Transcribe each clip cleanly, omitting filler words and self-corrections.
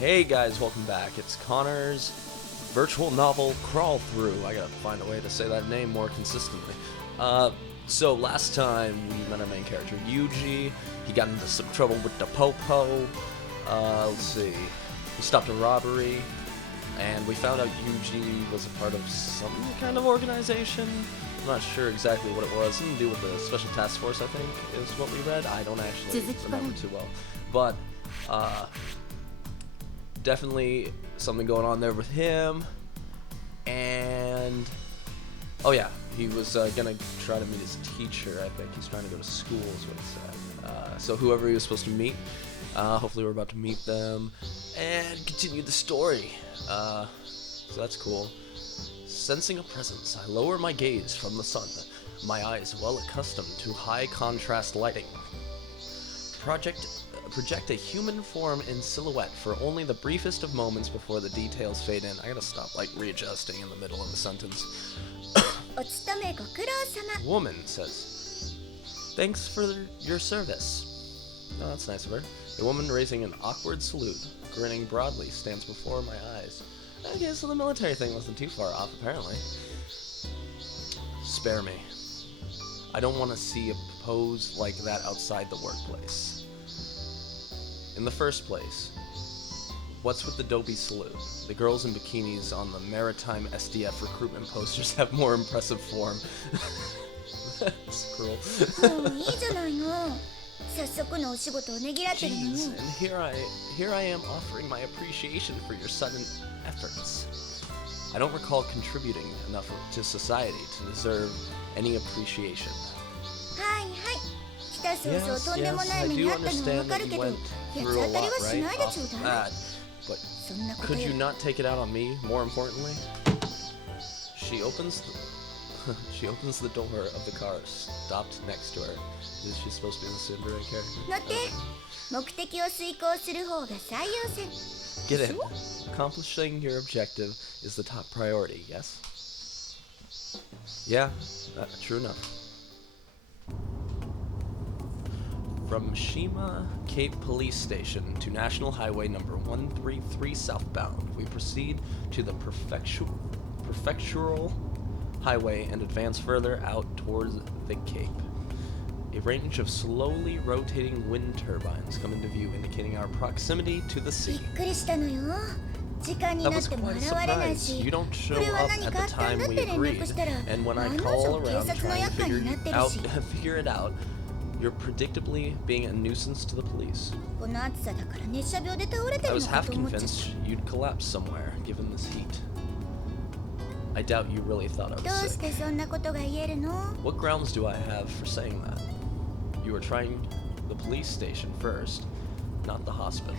Hey guys, welcome back. It's Connor's virtual novel crawl through. I gotta find a way to say that name more consistently. So last time we met our main character, Yuji. He got into some trouble with the Popo. Let's see. We stopped a robbery, and we found out Yuji was a part of some kind of organization. I'm not sure exactly what it was. Something to do with the Special Task Force, I think, is what we read. I don't actually remember too well. But, definitely something going on there with him. And, oh yeah, he was gonna try to meet his teacher, I think. He's trying to go to school, is what he said. So whoever he was supposed to meet, hopefully we're about to meet them and continue the story. So that's cool. Sensing a presence, I lower my gaze from the sun, my eyes well accustomed to high contrast lighting. Project a human form in silhouette for only the briefest of moments before the details fade in. I gotta stop, like, readjusting in the middle of the sentence. Woman says, "Thanks for your service." Oh, that's nice of her. A woman raising an awkward salute, grinning broadly, stands before my eyes. Okay, so the military thing wasn't too far off, apparently. Spare me. I don't want to see a pose like that outside the workplace. In the first place, what's with the dopey salute? The girls in bikinis on the maritime SDF recruitment posters have more impressive form. That's cruel. Jeez, and here I am offering my appreciation for your sudden efforts. I don't recall contributing enough to society to deserve any appreciation. Yes, I do understand that you went through a lot, right? Off the bat, but could you not take it out on me, more importantly? She opens the door of the car, stopped next to her. Is she supposed to be the Cinderella character? Get in. Accomplishing your objective is the top priority, yes? Yeah, true enough. From Mishima Cape Police Station to National Highway number 133 southbound, we proceed to the prefectural highway and advance further out towards the Cape. A range of slowly rotating wind turbines come into view, indicating our proximity to the sea. That was quite a surprise. You don't show up at the time we agreed, and when I call around trying to figure it out, you're predictably being a nuisance to the police. I was half convinced you'd collapse somewhere, given this heat. I doubt you really thought I was sick. What grounds do I have for saying that? You were trying the police station first, not the hospital.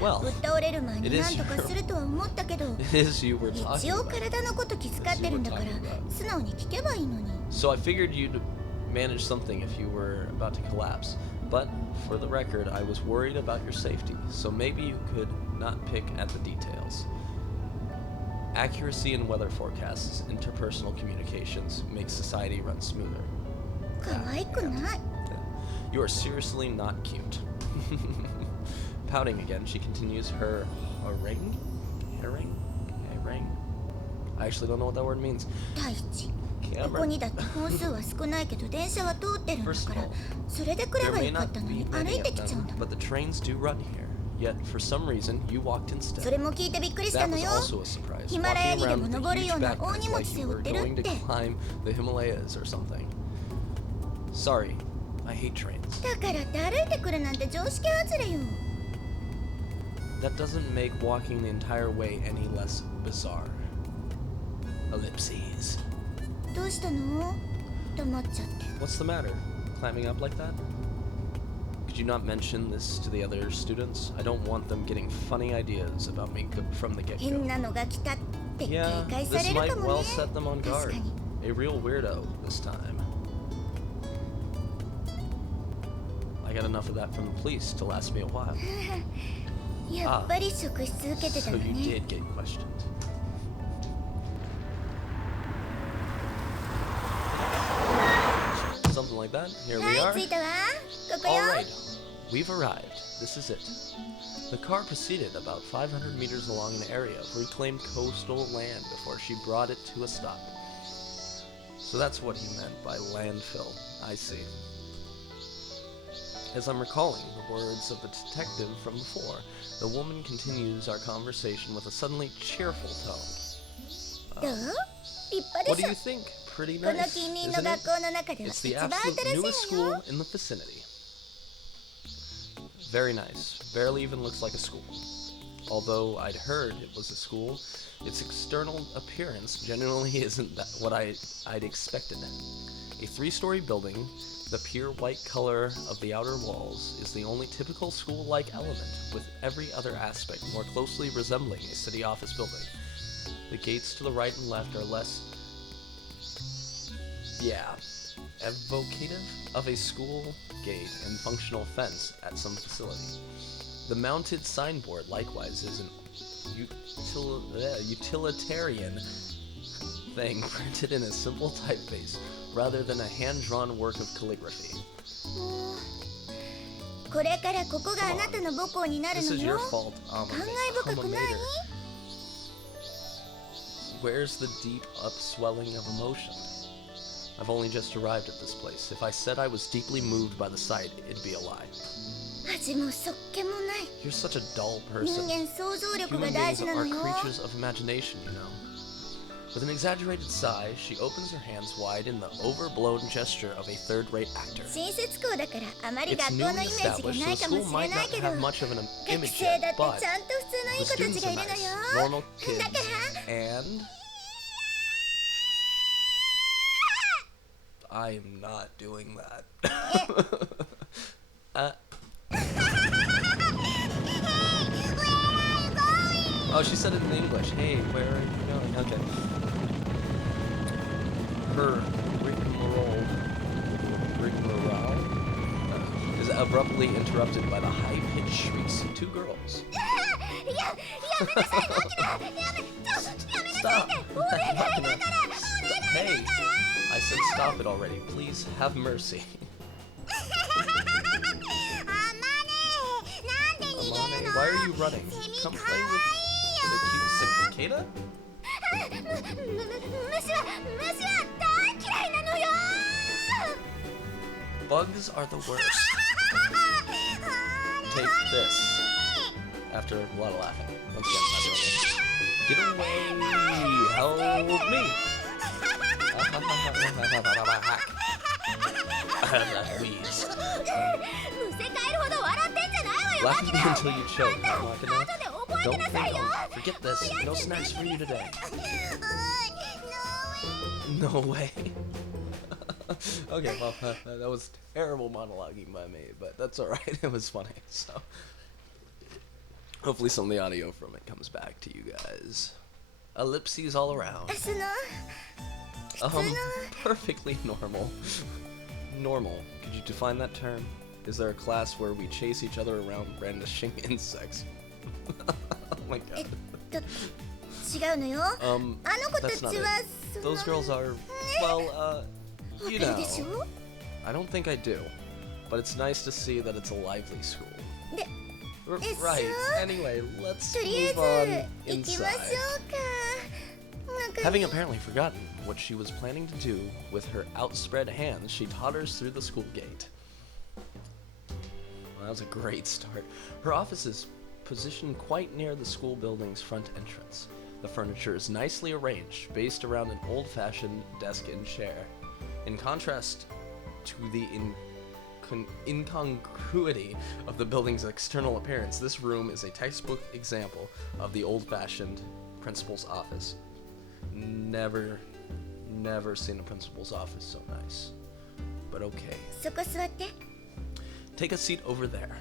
Well, it is you we're talking about. So I figured you'd manage something if you were about to collapse. But, for the record, I was worried about your safety, so maybe you could not pick at the details. Accuracy in weather forecasts, interpersonal communications, make society run smoother. You are seriously not cute. Pouting again, she continues her harangue? I actually don't know what that word means. Cameron. First of all, there may not be many of them, but the trains do run here. Yet, for some reason, you walked instead. That was also a surprise. Walking around with a huge backpack like you were going to climb the Himalayas or something. Sorry, I hate trains. That doesn't make walking the entire way any less bizarre. Ellipses. What's the matter? Climbing up like that? Could you not mention this to the other students? I don't want them getting funny ideas about me from the get-go. Yeah, this might well set them on guard. A real weirdo this time. I got enough of that from the police to last me a while. So you did get questioned. Something like that. Here we are. Alright. We've arrived. This is it. The car proceeded about 500 meters along an area of reclaimed coastal land before she brought it to a stop. So that's what he meant by landfill. I see. As I'm recalling the words of the detective from before, the woman continues our conversation with a suddenly cheerful tone. What do you think? Pretty nice, isn't it? It's the absolute newest school in the vicinity. Very nice. Barely even looks like a school. Although I'd heard it was a school, its external appearance genuinely isn't what I'd expected. A 3-story building, the pure white color of the outer walls is the only typical school-like element, with every other aspect more closely resembling a city office building. The gates to the right and left are less, evocative of a school gate and functional fence at some facility. The mounted signboard likewise is an utilitarian thing printed in a simple typeface rather than a hand-drawn work of calligraphy. This is your fault, Maid. Where's the deep upswelling of emotion? I've only just arrived at this place. If I said I was deeply moved by the sight, it'd be a lie. You're such a dull person. Human beings are creatures of imagination, you know. With an exaggerated sigh, she opens her hands wide in the overblown gesture of a third-rate actor. It's newly established, so the school might not have much of an image yet, but the students are nice, normal kids, and... I am not doing that. Oh, she said it in English. Hey, where are you going? Okay. Her rigmarole is abruptly interrupted by the high-pitched shrieks of 2 girls. Stop! Hey! I said stop it already. Please have mercy. Amane, why are you running? Come play with the cute cicada? Bugs are the worst. Take this. After a lot of laughing. Once again, not doing it. Get away! Help me! Please. Laugh at me until you choke, Makina. Don't think I'll forget this. No snacks for you today. No way. Okay, well, that was terrible monologuing by me, but that's alright. It was funny, so. Hopefully some of the audio from it comes back to you guys. Ellipses all around. Perfectly normal. Normal. Could you define that term? Is there a class where we chase each other around brandishing insects? Oh my god. That's not it. Those girls are, well, you know. I don't think I do. But it's nice to see that it's a lively school. Right. Anyway, let's move on inside. Having apparently forgotten what she was planning to do with her outspread hands, she totters through the school gate. Well, that was a great start. Her office is positioned quite near the school building's front entrance. The furniture is nicely arranged, based around an old-fashioned desk and chair. In contrast to the incongruity of the building's external appearance, this room is a textbook example of the old-fashioned principal's office. Never seen a principal's office so nice. But okay. Take a seat over there.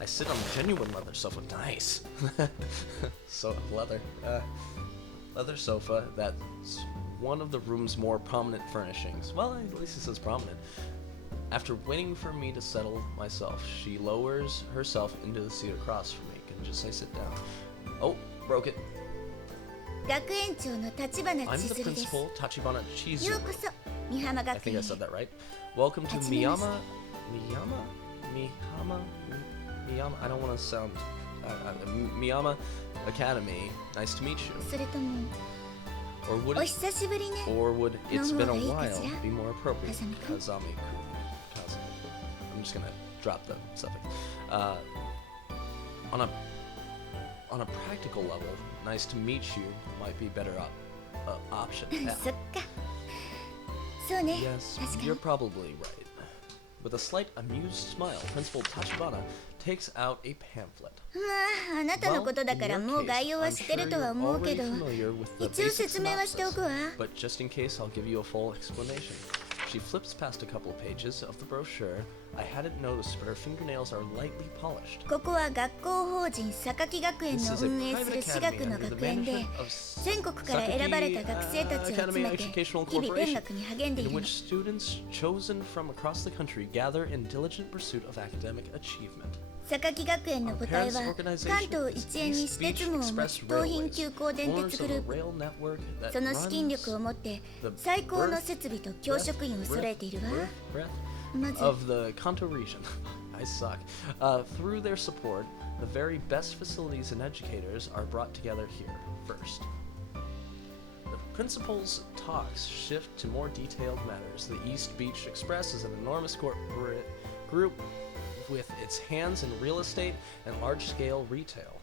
I sit on a genuine leather sofa. Nice. So leather sofa. That's one of the room's more prominent furnishings. Well, at least it says prominent. After waiting for me to settle myself, she lowers herself into the seat across from me. Can just say sit down. Oh, broke it. I'm the principal, Tachibana Chizuru. I think I said that right. Welcome to Miyama Miyama. I don't want to sound. Miyama Academy. Nice to meet you. それとも Or would お it, 久しぶりね or would it's been a の方がいいか while しら be more appropriate? Kazami-kun. Kazami-kun. I'm just gonna drop the suffix. On a practical level, nice to meet you might be better option. そっかそうね Yes, 確か you're に probably right. With a slight amused smile, Principal Tachibana takes out a pamphlet. まああなたのことだから in も your う概要 case, は I'm 知って sure るとは you're 思うけ already ど familiar with the 一応 basic 説明はしておくわ synopsis, but just in case, I'll give you a full explanation. She flips past a couple of pages of the brochure. I hadn't noticed, but her fingernails are lightly polished. ここは学校法人榊学園 This の is a 運営す private る私 academy 学の under the 学園で management of 全国から選ばれた学生たちを集め Academy て Educational 日々勉 Corporation, 学に励んでい in るの which students chosen from across the country gather in diligent pursuit of academic achievement. 榊学園の母体は関東一円に私鉄網を持つ東浜急行電鉄グループその資金力を持って最高の設備と教職員を揃えているわまず of the Kanto region. I suck. Through their support, the very best facilities and educators are brought together here first. The principal's talks shift to more detailed matters. The East Beach Express is an enormous corporate group with its hands in real estate and large-scale retail.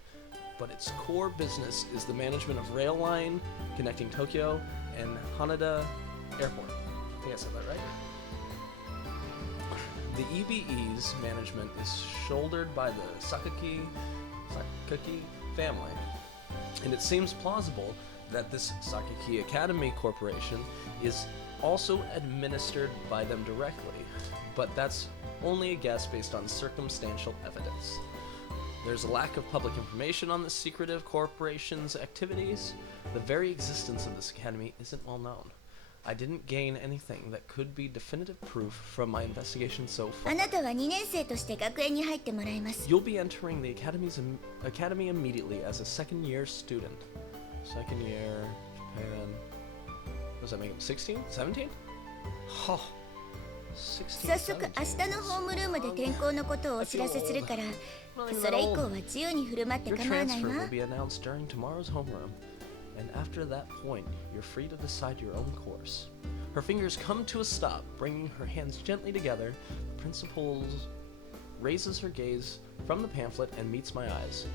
But its core business is the management of rail line connecting Tokyo and Haneda Airport. I think I said that right. The EBE's management is shouldered by the Sakaki family, and it seems plausible that this Sakaki Academy Corporation is also administered by them directly, but that's only a guess based on circumstantial evidence. There's a lack of public information on the secretive corporation's activities. The very existence of this academy isn't well known. I didn't gain anything that could be definitive proof from my investigation so あ far. なたは2年生として学園に入ってもらいます You'll be entering the academy immediately as a second-year student. Second year, Japan. What does that make him? 16? 17? Oh, 16, 早速明日のホームルームで転校のことをお知らせするからそれ以降は自由に振る舞って Your 構わない transfer わ will be announced during tomorrow's homeroom, and after that point, you're free to decide your own course. Her fingers come to a stop, bringing her hands gently together. The principal raises her gaze from the pamphlet and meets my eyes.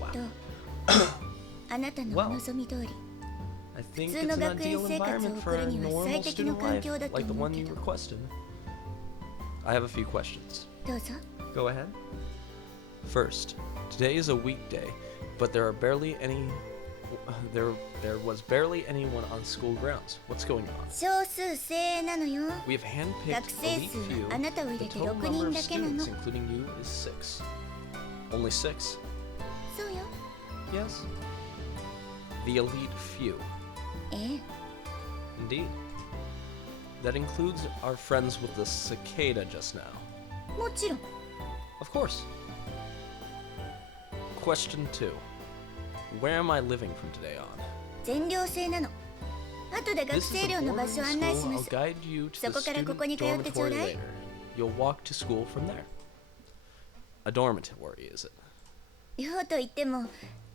Wow. とあなたのお望み通り I think 普通 it's の an 学園 ideal 生活を environment 送 for る a には normal 最適の student 環 life, 境だと like the 思う one け you ど requested. I have a few questions. どうぞ Go ahead. First, today is a weekday, but there was barely anyone on school grounds. What's going on? 少数精鋭なのよ We have handpicked 学生 elite 数 few. はあなたを入 The れて total 6 number 人 of だけなの students, including you, is 6. Only 6? そうよ Yes. The elite few. ええ Indeed. That includes our friends with the cicada just now. もちろん Of course. Question 2. Where am I living from today on? 全寮制なの後で学 This is 生 a 寮の boarding 場所を案内し school. ま I'll す guide you to the そこからこ student こに通ってちょう dormitory だい later. You'll walk to school from there. A dormitory, is it? 寮といっても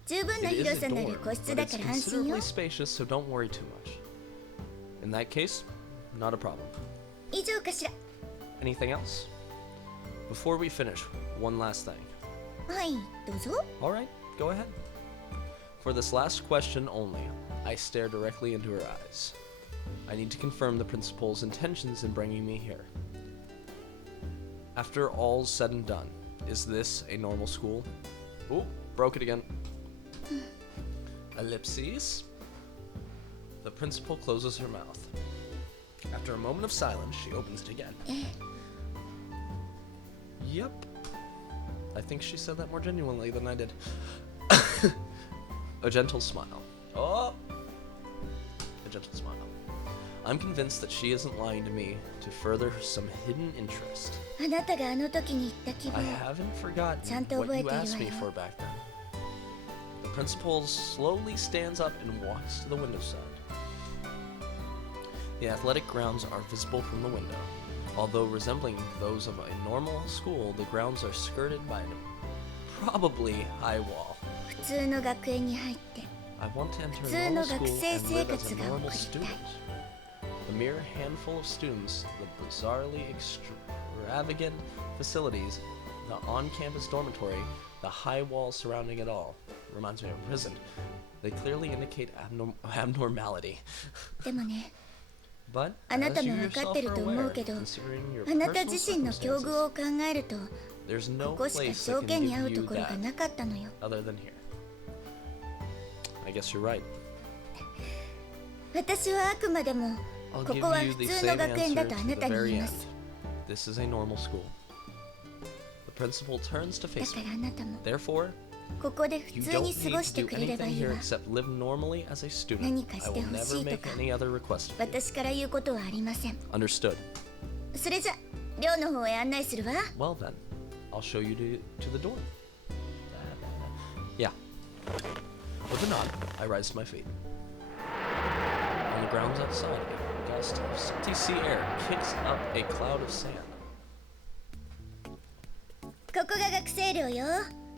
十分な It is 広 a さのある dorm, 個 but 室だ it's から安心よ considerably spacious, so don't worry too much. In that case, not a problem. 以上かしら Anything else? Before we finish, one last thing. はいどうぞ All right, go ahead. For this last question only, I stare directly into her eyes. I need to confirm the principal's intentions in bringing me here. After all's said and done, is this a normal school? Oh, broke it again. Ellipses. The principal closes her mouth. After a moment of silence, she opens it again. Yep. I think she said that more genuinely than I did. A gentle smile. Oh! A gentle smile. I'm convinced that she isn't lying to me to further some hidden interest. あなたがあの時に言った希望 I haven't forgotten ちゃんと what 覚え you ているわよ。 asked me for back then. The principal slowly stands up and walks to the window side. The athletic grounds are visible from the window. Although resembling those of a normal school, the grounds are skirted by a probably high wall. 普通の学園に入って I want to enter 普通 a の normal 学 school 生 and 生 live 活 as a が normal 送りたい student. A mere handful of students, the bizarrely extravagant facilities, the on-campus dormitory, the high walls surrounding it all. Reminds me of a prison. They clearly indicate abnormality. でもね But あな as た you も分かっ yourself てる are と思 aware, うけど considering your あなた personal 自身の境遇 circumstances, を考えると there's こ no こしか place 条 that 件に合 can う give と you ころが that なかったのよ other than here. I guess you're right. 私はあくまでも I'll こ give こは you 普 the 通の same 学園だ answer とあ to な the たに very 言い end. ます This is a normal school. The principal turns to だ face か me. らあなたも Therefore, ここで普 you 通 don't に過ご need し to て do くれれば anything いい here わ except live normally as a student. 何か I して will ほし never いと make か any other request of you. 私から言うことはありません Understood. それじゃ寮の方へ案内するわ Well then, I'll show you to the door. Yeah. With a nod, I rise to my feet. On the grounds outside, a gust of salty sea air kicks up a cloud of sand. ここが学生寮よ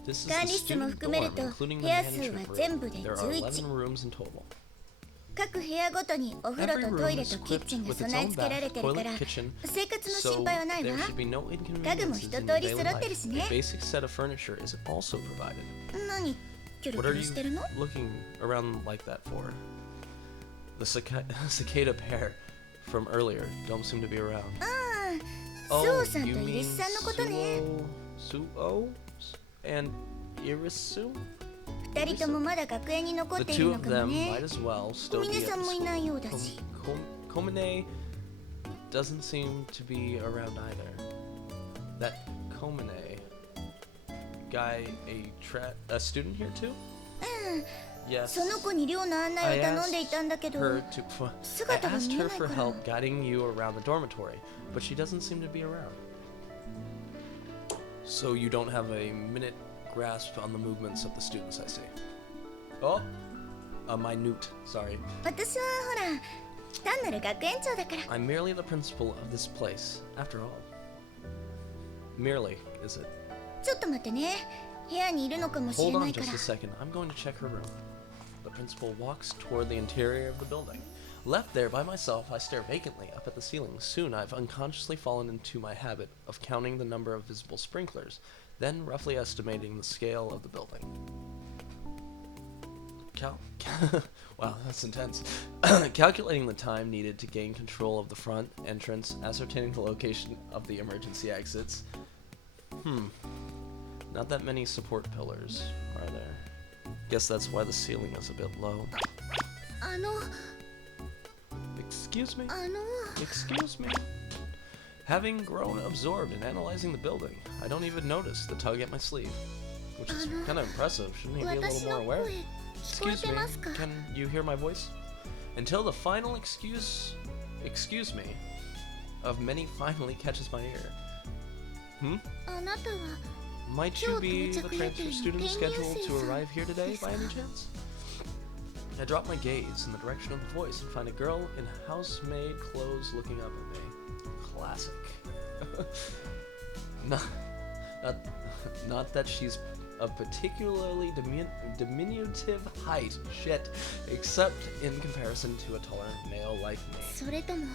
This is 管 the 理室も student 含める dorm, と including 部 the 屋数は management 全部で room. There are 11 11 rooms in total. 各部屋ごとにお風呂 Every とト room イレ is とキッ equipped チンが with its 備え own 付けられ bath, てるか toilet, ら kitchen, 生活の so 心配はないわ there should be no 家具も inconveniences 一 in 通 your り daily 揃ってる life. し A ね basic set of furniture is also provided. 何キョロ What キ are ョロ you してるの looking around like that for? The cicada pair from earlier don't seem to be around. ああ Oh, スオさん you とイリ mean スさんのことね Suo and Irisu? 二人ともまだ学園に残っ The ている two の of かも them ね might as well 小 still be 峰 at さん the もい school. ないようだし Komine doesn't seem to be around either. That Komine guy, a student here too? うん Yes. その子に寮の案内 I を頼ん asked でいたんだけど her to. I 姿が asked 見え her ない for から help guiding you around the dormitory, but she doesn't seem to be around. So you don't have a minute grasp on the movements of the students, I see. Oh, a minute. Sorry. 私はほら単なる学園長だから I'm merely the principal of this place, after all. Merely, is it? ちょっと待ってね部屋にいるのかもし Hold れな on いから just a second. I'm going to check her room. The principal walks toward the interior of the building. Left there by myself, I stare vacantly up at the ceiling. Soon I've unconsciously fallen into my habit of counting the number of visible sprinklers, then roughly estimating the scale of the building. Wow, that's intense. Calculating the time needed to gain control of the front entrance, ascertaining the location of the emergency exits. Not that many support pillars, are there? Guess that's why the ceiling is a bit low. あの Excuse me? あの Excuse me? Having grown absorbed in analyzing the building, I don't even notice the tug at my sleeve. Which is kind of impressive. Shouldn't he be a 私 little の more 声 aware? 聞こえ Excuse て me, ますか can you hear my voice? Until the final excuse me of many finally catches my ear. あなたは Might you be the transfer student scheduled to arrive here today by any chance? I drop my gaze in the direction of the voice and find a girl in housemaid clothes looking up at me. Classic. Not that she's of particularly diminutive height, shit, except in comparison to a taller male like me. それとも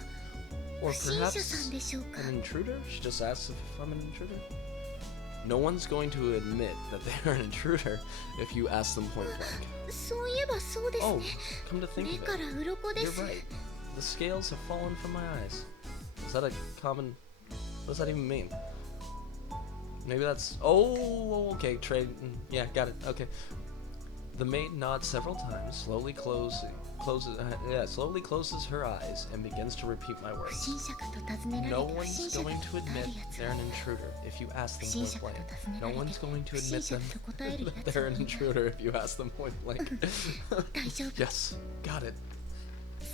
Or 不審者さ perhaps んでしょうか an intruder? She just asks if I'm an intruder? No one's going to admit that they're an intruder if you ask them point blank. そういえばそうです Oh, ね come to think 目 of から it, 鱗で you're す right. The scales have fallen from my eyes. Is that a common... What does that even mean? Maybe that's... Oh, okay, trade... Yeah, got it, okay. The maid nods several times, slowly closes her eyes and begins to repeat my 不 words. 審者かと尋ねられ No て不審 one's 者だ going と to 答え admit るやつ they're an intruder if you ask 不 them 審 point 者か blank. と尋ね No られ one's て going to 不審 admit 者 them だと答えるや that つ they're an intruder if you ask them point blank. 大丈夫 Yes, got it.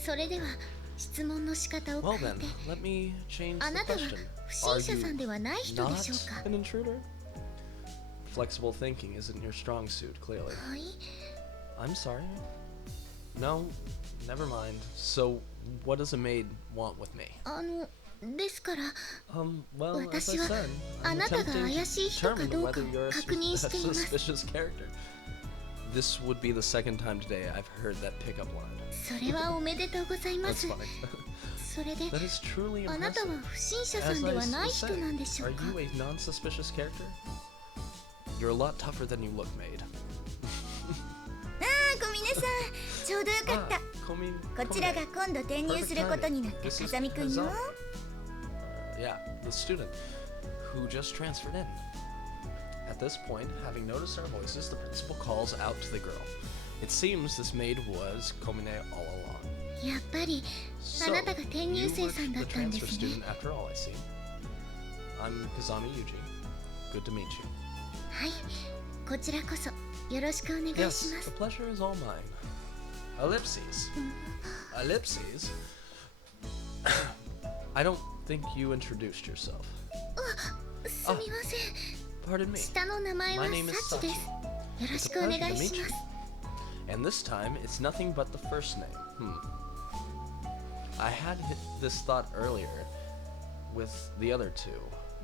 それでは質問の仕方を Well 変え then, て let me change あ the なたは question. 不 Are 審者さん you ではない人 not でしょうか an intruder? Flexible thinking isn't your strong suit, clearly. はい I'm sorry. No, never mind. So, what does a maid want with me? あのですから、 well, as I 私は said, あ I'm なたが attempting 怪 to しい人か determine どうか whether you're を a 確認しています。 suspicious character. This would be the second time today I've heard that pickup line. それはおめでとうございま That's す。 funny. それで That is truly あなた impressive. は不審者さん As で I はない was 人なんで saying, しょ are うか。 you a non-suspicious character? You're a lot tougher than you look, Maid. 小峰さん、ちょうどよかった。 こちらが今度転入することになった風見くんよ。 Yeah, the student who just transferred in. At this point, having noticed our voices, the principal calls out to the girl. It seems this maid was Komine all along. やっぱり So, あなたが転 you 入生さんだ were っ the たんで transfer すね。 student after all, I see. I'm Kazami Yuji. Good to meet you. はい、こちらこそよろしくお願いし Yes, ま the す。 pleasure is all mine. Ellipses. Ellipses? I don't think you introduced yourself. すみません。 Pardon me. 下の名前は My name is サチです。よろ It's し a くお願 pleasure い to し meet ま you. す。 And this time, it's nothing but the first name. I had this thought earlier with the other two,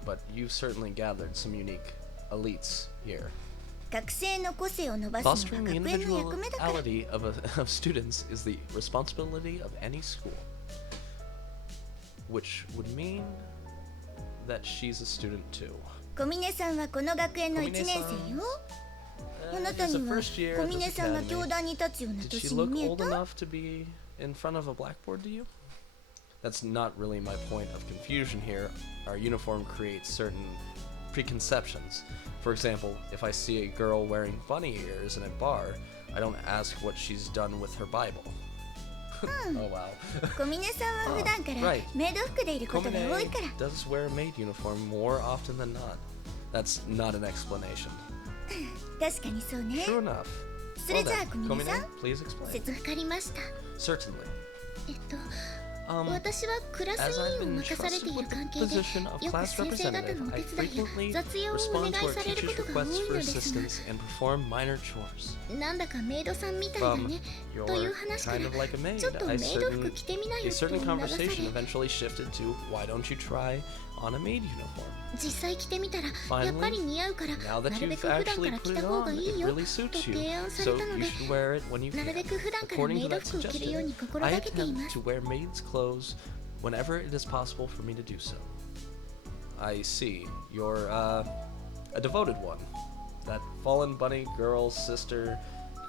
but you've certainly gathered some unique elites here. 学生の個性を伸ばすの Fostering が the 学園の役目だから。 individuality of students is the responsibility of any school. Which would mean that she's a student too. 小峰さんはこの学園の1年生よ。あなた She's に a は first year 小 at 峰 this さんが教 academy. 壇に立つような Did she 年に look 見え old た？ enough to be in front of a blackboard to you? That's not really my point of confusion here. Our uniform creates certain preconceptions. For example, if I see a girl wearing bunny ears in a bar, I don't ask what she's done with her Bible. Oh wow. 小峰さんは普段から right. メイド服でいることが多いから。 Komine does wear a maid uniform more often than not. That's not an explanation. 確かにそうね。 True enough. それじゃあ小峰 Komine, さん、 please explain. わかりました。 Certainly. 私はクラス As 委 I've 員を been 任されて trusted いる with the 関係で、 position of よく class 先生方 representative, のお I 手伝いや frequently 雑用をお respond 願 to い our される teachers' ことが多 requests いの for ですが、 assistance and perform minor chores. なんだかメイドさんみたいだ From ねという your 話から、 kind of like a maid, ちょっとメイド服着てみな a よと certain 促さ conversation れ、 eventually shifted to why don't you try on a maid uniform? 実際着てみたら Finally, やっぱり似合うから Now な that るべ you've く普段か actually ら put 着 it た方が on, い it いよ really と suits you. 提案さ So れたの you で、 should wear it when you なるべ can. く普段から According メ to イド that 服を着るよう suggestion, に心 I がけていま attempt す。 to wear maid's clothes whenever it is possible for me to do so. I see. You're a devoted one. That fallen bunny girl's sister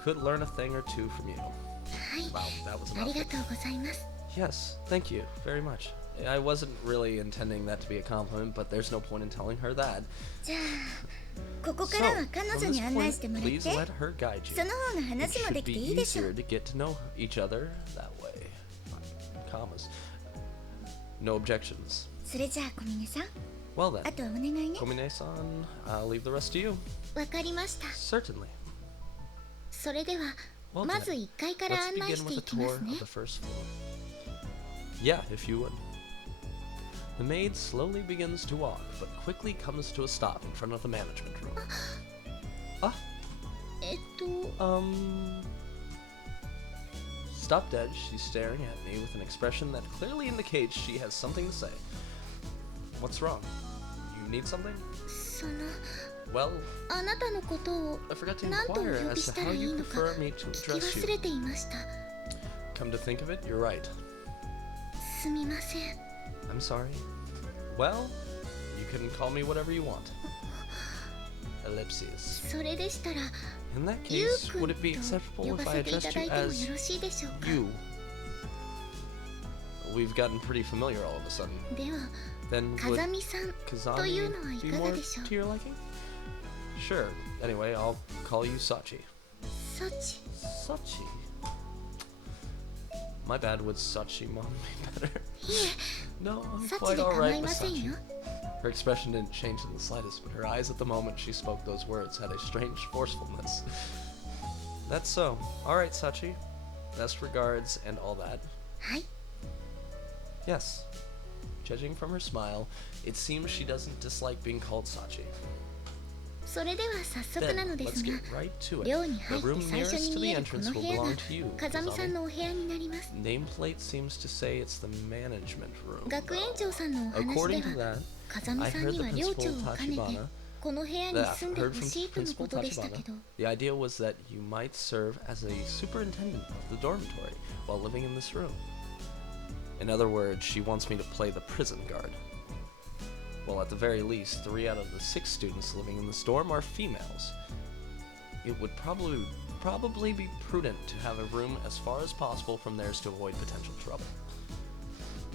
could learn a thing or two from you. はい、 Wow, that was あり enough. がとうございます。 Yes, thank you very much. I wasn't really intending that to be a compliment, but there's no point in telling her that. じゃあここか So, らは彼 from 女 this に案内して point, もらって please let her guide you. その方が It 話も should でき be ていいでしょ easier う。 to get to know each other that way. Commas. No objections. それじゃあ小峰さん、 Well あ then, とはお願いね。 Komine-san, I'll leave the rest to you. わかりました。 Certainly. それでは Well まず then, 1階から let's 案内 begin して with い a きま tour すね of。the first floor. Yeah, if you would. The maid slowly begins to walk, but quickly comes to a stop in front of the management room. Ah, えっと、 Stop dead, she's staring at me with an expression that clearly indicates she has something to say. What's wrong? You need something? その Well, あなたのことを I forgot to 何とお inquire 呼び as し to た how らいい you のか prefer me to 聞き address 忘れ you. ていました。 Come to think of it, you're right. すみません。 I'm sorry. Well, you can call me whatever you want. Ellipses. それでしたら In that ゆう case, くん would と it be acceptable 呼ば if I せていた addressed だ you いても as よろしいでしょうか。 you? We've gotten pretty familiar all of a sudden. では Then 風 would 見さんと Kazami いうのはい be かが more でしょう。 to your liking? Sure. Anyway, I'll call you Sachi. サチ、 Sachi? My bad, would Sachi mom be better? いえ、 No, I'm サチ quite で構 alright い with ません Sachi. よ。 Her expression didn't change in the slightest, but her eyes at the moment she spoke those words had a strange forcefulness. That's so. Alright, Sachi. Best regards and all that. はい、 Yes. Judging from her smile, it seems she doesn't dislike being called Sachi. それでは早速なので Then, す let's が get right to it. 寮に The 入って room 最初 nearest に to 見 the えるこ entrance の will 部屋が belong to you, 風見さん Grisaia. のお部屋になります。 Nameplate seems to say it's the management room. 学園長さんのお話 According で to は that, 風見 I さん heard に the は寮長 principal を兼ねて Tachibana この部屋に that 住んで heard ほ from しいとのこ Principal とでしたけ Tachibana. ど The idea was that you might serve as a superintendent of the dormitory while living in this room. In other words, she wants me to play the prison guard. Well, at the very least, 3 out of the 6 students living in this dorm are females. It would probably be prudent to have a room as far as possible from theirs to avoid potential trouble.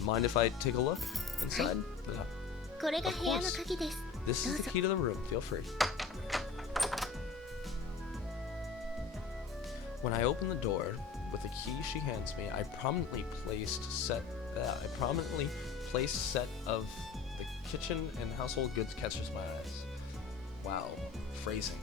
Mind if I take a look inside? Yeah. これが部屋の鍵です。 This is the key to the room. Feel free. When I open the door with the key she hands me, I prominently placed set of the kitchen and household goods catches my eyes. Wow, phrasing.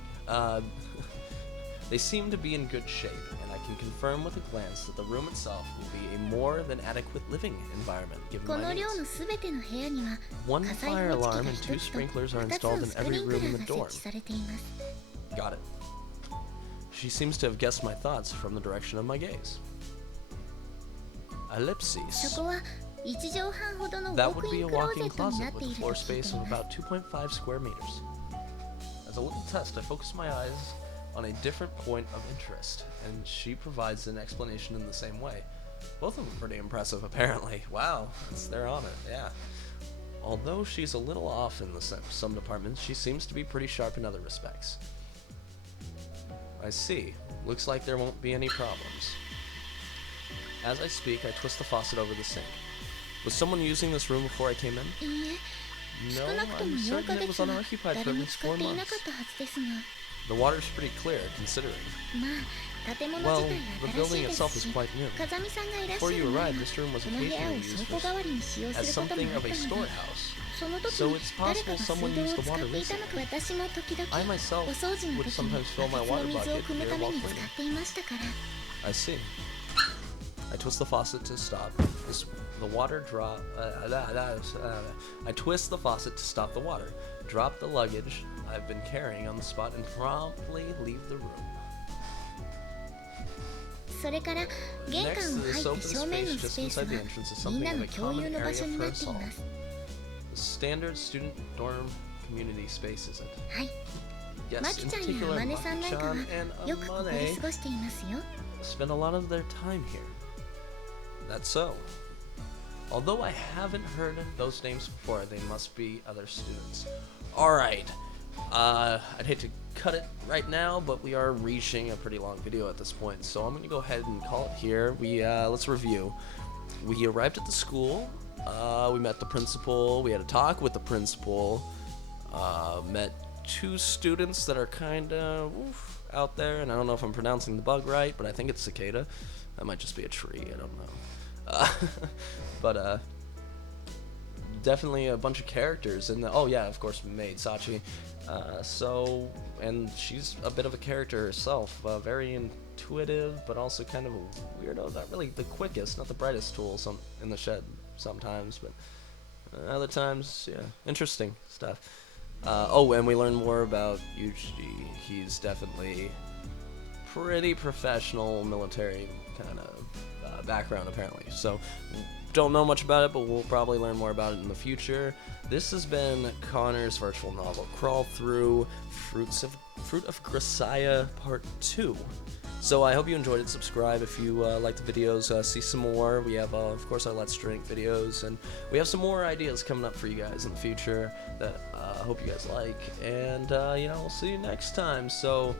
They seem to be in good shape, and I can confirm with a glance that the room itself will be a more than adequate living environment given こ my の寮 needs. のすべての部屋には One 火災 fire 報知器 alarm が and 1 2 つと sprinklers are 2つ installed の in スク every リンク room ラ in ー the が設 dorm. 置されています。 Got it. She seems to have guessed my thoughts from the direction of my gaze. そ Ellipses. こは1畳半ほどのウォ That ー would ク be イ a ンクローゼ walk-in ットにな closet ってい with る a と floor 聞いて space い of ま about す。 2.5 square meters. As a little test, I focus my eyes on a different point of interest, and she provides an explanation in the same way. Both of them pretty impressive, apparently. Wow, they're on it, yeah. Although she's a little off in some departments, she seems to be pretty sharp in other respects. I see. Looks like there won't be any problems. As I speak, I twist the faucet over the sink. Was someone using this room before I came in? いいえ、 No, 少なくとも I'm 4 certain ヶ it 月 was は unoccupied for 誰 at も least 使 4っていな months. かったはずですが、 The water's pretty clear, considering. まあ、建物 Well, 自 the 体は新し building いで itself す is し、 quite new. 風見さんがいらっしゃ Before る you 前は arrived, this room was この部屋 occasionally を used 倉庫 for 代わりに使用 as することも something あっ of た a ので、 storehouse. その時 So に it's 誰か possible が水 someone 道を used the 使 water っていたのか、 recently. 私も時々 I myself お掃除の would 時に sometimes fill my バケツの water 水を bucket 汲む here ため while に使 cleaning. っていましたから。 I see. I twist the faucet to stop the water drop. I twist the faucet to stop the water, drop the luggage I've been carrying on the spot, and promptly leave the room. それから玄関 Next を to the 入っ sofa て the 正面の space ス just ペース inside the は entrance is みん something な of の a 共 common 有の場 area 所に for なって us い all. ます。 The standard student dorm community space, is it? はい、 Yes, マ in キちゃんや particular, マネさんなんかは Maki-chan and よくここで Amane 過ごしていますよ。 spend a lot of their time here. That's so. Although I haven't heard those names before, they must be other students. Alright. I'd hate to cut it right now, but we are reaching a pretty long video at this point, so I'm gonna go ahead and call it here. Let's review. We arrived at the school, we met the principal, we had a talk with the principal, met 2 students that are kinda out there, and I don't know if I'm pronouncing the bug right, but I think it's cicada. That might just be a tree, I don't know. But definitely a bunch of characters, and oh yeah, of course, Maid, Sachi. And she's a bit of a character herself, very intuitive, but also kind of a weirdo. Not really the quickest, not the brightest tool in the shed sometimes, but other times, yeah, interesting stuff. And we learn more about Yuji. He's definitely pretty professional military kind of background, apparently. So, don't know much about it, but we'll probably learn more about it in the future. This has been Connor's virtual novel, Crawl Through Fruit of Grisaia Part 2. So I hope you enjoyed it. Subscribe if you like the videos. See some more. We have, of course, our Let's Drink videos, and we have some more ideas coming up for you guys in the future that I hope you guys like. And, we'll see you next time. So,